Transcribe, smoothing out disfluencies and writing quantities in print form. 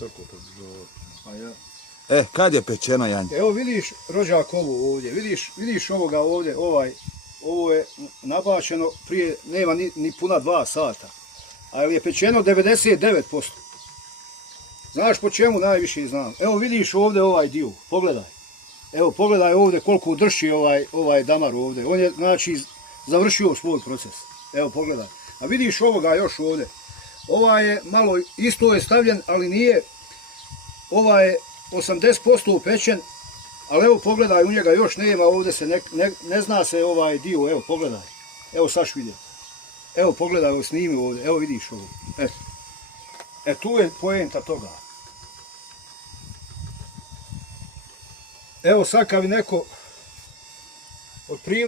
Tako to zove. A ja. Kad je pečeno, Janje? Evo vidiš rođak ovu ovdje, vidiš ovoga ovdje, ovo je nabačeno prije, nema ni puna 2 sata. Ali je pečeno 99%. Znaš po čemu najviše znam? Evo vidiš ovdje ovaj dio, pogledaj. Evo pogledaj ovdje koliko drši ovaj damar ovdje. On je znači završio svoj proces. Evo pogledaj. A vidiš ovoga još ovdje. Ovaj je malo, isto je stavljen, ali nije, ovaj je 80% upečen, ali evo pogledaj, u njega još nema, ovdje se ne zna se ovaj dio, evo pogledaj. Evo saš vidjeti. Evo pogledaj, evo snimi ovdje, evo vidiš ovo. Tu je poenta toga. Evo sad kad bi neko od